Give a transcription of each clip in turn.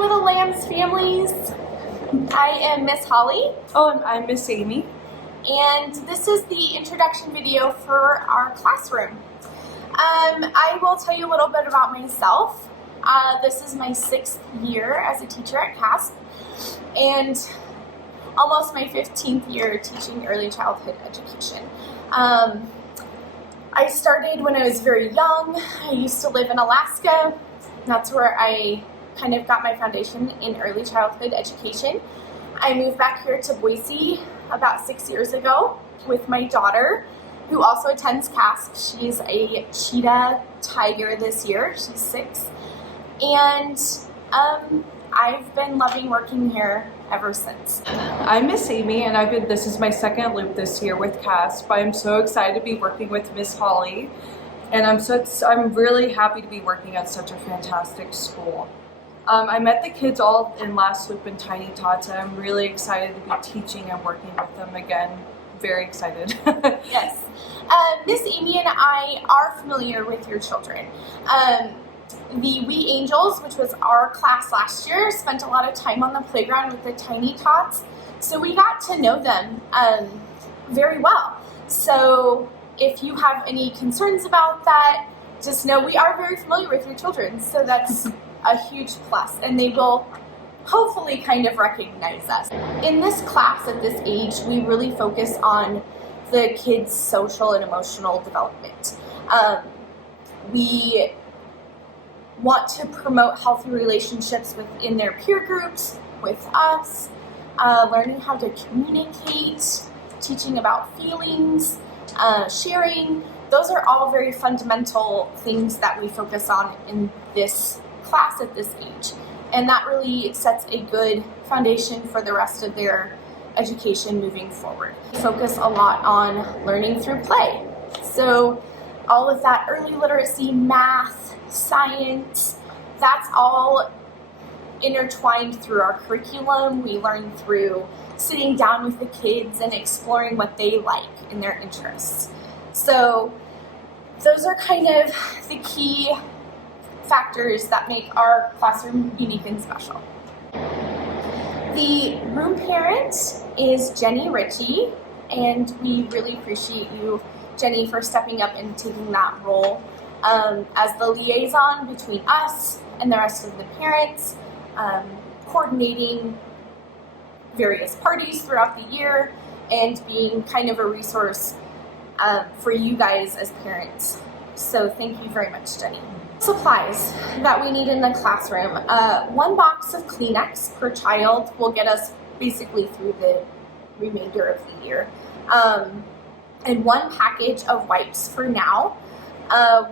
Little Lambs families. I am Miss Holly. Oh, and I'm Miss Amy. And this is the introduction video for our classroom. I will tell you a little bit about myself. This is my 6th year as a teacher at CASP and almost my 15th year teaching early childhood education. I started when I was very young. I used to live in Alaska. That's where I kind of got my foundation in early childhood education. I moved back here to Boise about 6 years ago with my daughter, who also attends CASP. She's a cheetah tiger this year. She's 6. And I've been loving working here ever since. I'm Miss Amy, and this is my second loop this year with CASP. I'm so excited to be working with Miss Holly, and I'm really happy to be working at such a fantastic school. I met the kids all in last loop in Tiny Tots, and I'm really excited to be teaching and working with them again. Very excited. Yes. Miss Amy and I are familiar with your children. The We Angels, which was our class last year, spent a lot of time on the playground with the Tiny Tots, so we got to know them very well. So if you have any concerns about that, just know we are very familiar with your children, so that's a huge plus, and they will hopefully kind of recognize us. In this class at this age, we really focus on the kids' social and emotional development. We want to promote healthy relationships within their peer groups, with us, learning how to communicate, teaching about feelings, sharing. Those are all very fundamental things that we focus on in this class at this age, and that really sets a good foundation for the rest of their education moving forward. We focus a lot on learning through play, so all of that early literacy, math, science, that's all intertwined through our curriculum. We learn through sitting down with the kids and exploring what they like and their interests. So those are kind of the key factors that make our classroom unique and special. The room parent is Jenny Ritchie, and we really appreciate you, Jenny, for stepping up and taking that role as the liaison between us and the rest of the parents, coordinating various parties throughout the year, and being kind of a resource for you guys as parents. So thank you very much, Jenny. Supplies that we need in the classroom. 1 box of Kleenex per child will get us basically through the remainder of the year. And 1 package of wipes for now.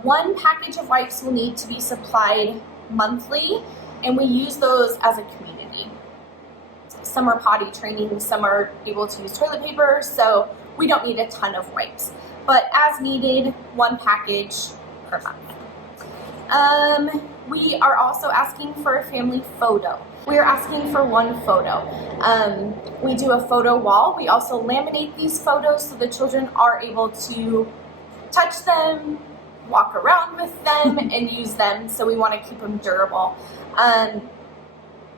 1 package of wipes will need to be supplied monthly, and we use those as a community. Some are potty training, some are able to use toilet paper, so we don't need a ton of wipes. But as needed, 1 package per month. We are also asking for a family photo. We are asking for 1 photo. We do a photo wall. We also laminate these photos so the children are able to touch them, walk around with them, and use them. So we want to keep them durable.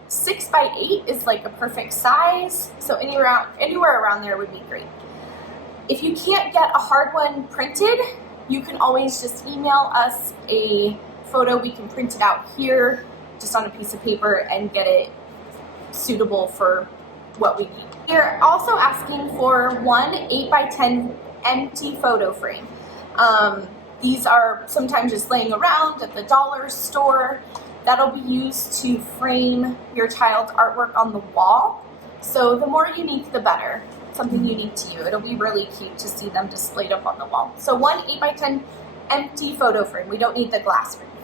6 by 8 is like a perfect size, so anywhere around there would be great. If you can't get a hard one printed, you can always just email us a photo. We can print it out here just on a piece of paper and get it suitable for what we need. We're also asking for 1 8 by 10 empty photo frame. These are sometimes just laying around at the dollar store. That'll be used to frame your child's artwork on the wall. So the more unique, the better. Something unique to you. It'll be really cute to see them displayed up on the wall. So 1 8 by 10 empty photo frame. We don't need the glass or anything.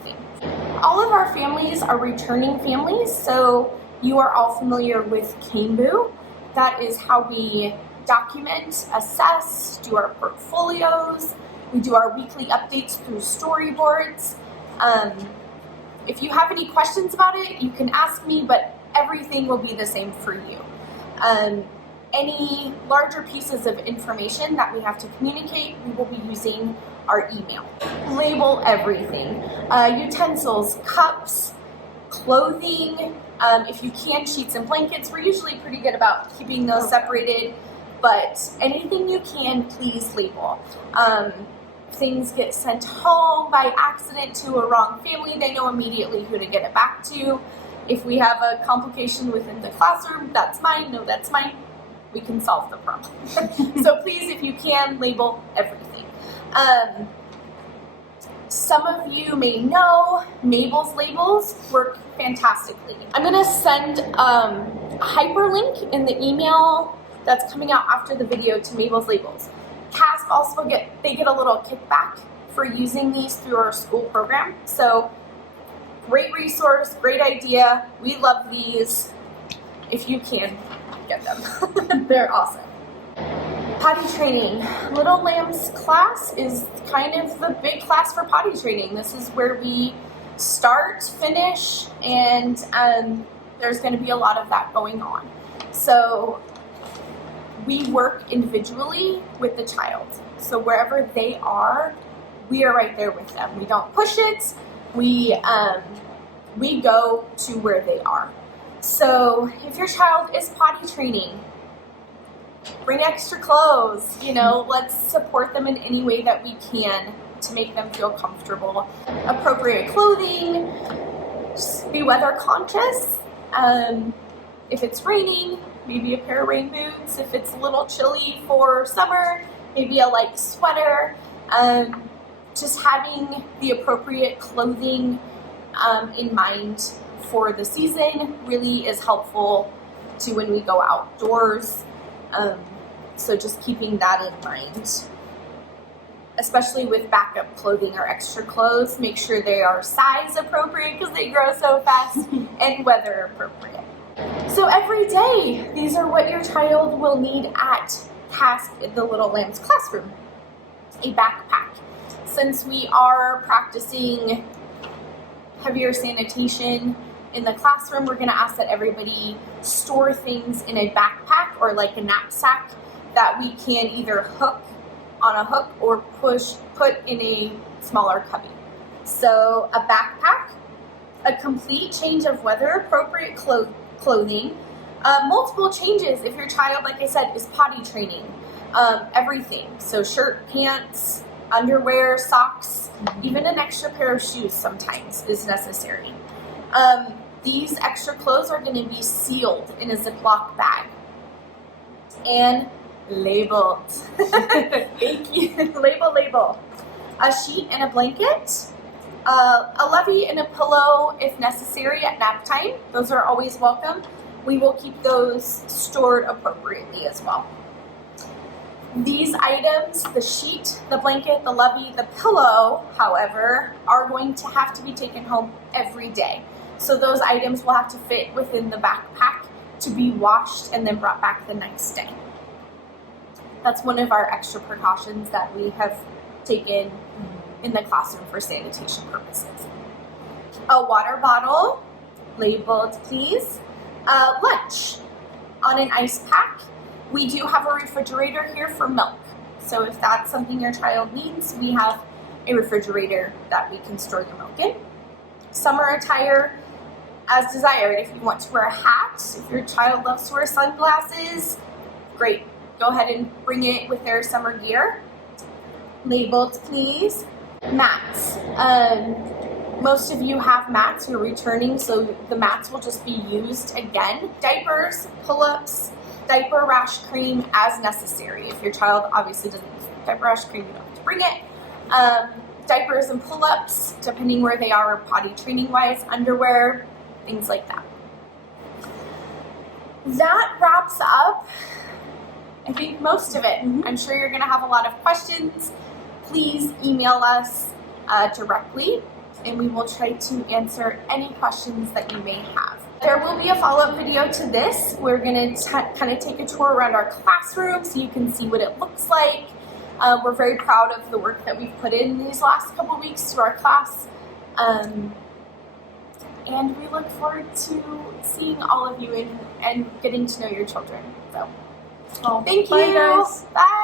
All of our families are returning families, so you are all familiar with CANBU. That is how we document, assess, do our portfolios. We do our weekly updates through storyboards. If you have any questions about it, you can ask me, but everything will be the same for you. Any larger pieces of information that we have to communicate, we will be using our email. Label everything. Utensils, cups, clothing, if you can, sheets and blankets. We're usually pretty good about keeping those separated, but anything you can, please label. Things get sent home by accident to a wrong family, they know immediately who to get it back to. If we have a complication within the classroom, that's mine, no, that's mine, we can solve the problem. So please, if you can, label everything. Some of you may know Mabel's labels work fantastically. I'm gonna send a hyperlink in the email that's coming out after the video to Mabel's labels. CASP also get a little kickback for using these through our school program. So great resource, great idea. We love these. If you can, get them. They're awesome. Potty training. Little Lambs class is kind of the big class for potty training. This is where we start, finish, and there's going to be a lot of that going on. So we work individually with the child. So wherever they are, we are right there with them. We don't push it. We go to where they are. So if your child is potty training, bring extra clothes, let's support them in any way that we can to make them feel comfortable. Appropriate clothing, just be weather conscious. If it's raining, maybe a pair of rain boots. If it's a little chilly for summer, maybe a light sweater. Just having the appropriate clothing in mind for the season really is helpful to when we go outdoors. So just keeping that in mind, especially with backup clothing or extra clothes, make sure they are size appropriate because they grow so fast and weather appropriate. So every day, these are what your child will need at CASP in the Little Lambs classroom. A backpack. Since we are practicing heavier sanitation in the classroom, we're going to ask that everybody store things in a backpack or like a knapsack that we can either hook on a hook or put in a smaller cubby. So a backpack, a complete change of weather appropriate clothing, multiple changes if your child, like I said, is potty training, everything. So shirt, pants, underwear, socks, even an extra pair of shoes sometimes is necessary. These extra clothes are going to be sealed in a Ziploc bag and labeled. Thank you. Label. A sheet and a blanket, a levy and a pillow if necessary at nap time. Those are always welcome. We will keep those stored appropriately as well. These items, the sheet, the blanket, the levy, the pillow, however, are going to have to be taken home every day. So those items will have to fit within the backpack to be washed and then brought back the next day. That's one of our extra precautions that we have taken in the classroom for sanitation purposes. A water bottle, labeled please. Lunch on an ice pack. We do have a refrigerator here for milk. So if that's something your child needs, we have a refrigerator that we can store your milk in. Summer attire, as desired. If you want to wear a hat, if your child loves to wear sunglasses, great. Go ahead and bring it with their summer gear. Labeled, please. Mats. Most of you have mats you're returning, so the mats will just be used again. Diapers, pull-ups, diaper rash cream as necessary. If your child obviously doesn't use diaper rash cream, you don't have to bring it. Diapers and pull-ups, depending where they are potty training-wise, underwear, things like that. That wraps up, I think, most of it. I'm sure you're going to have a lot of questions. Please email us directly, and we will try to answer any questions that you may have. There will be a follow-up video to this. We're going to kind of take a tour around our classroom so you can see what it looks like. We're very proud of the work that we've put in these last couple weeks to our class. And we look forward to seeing all of you and getting to know your children. So, thank you. Bye, guys. Bye.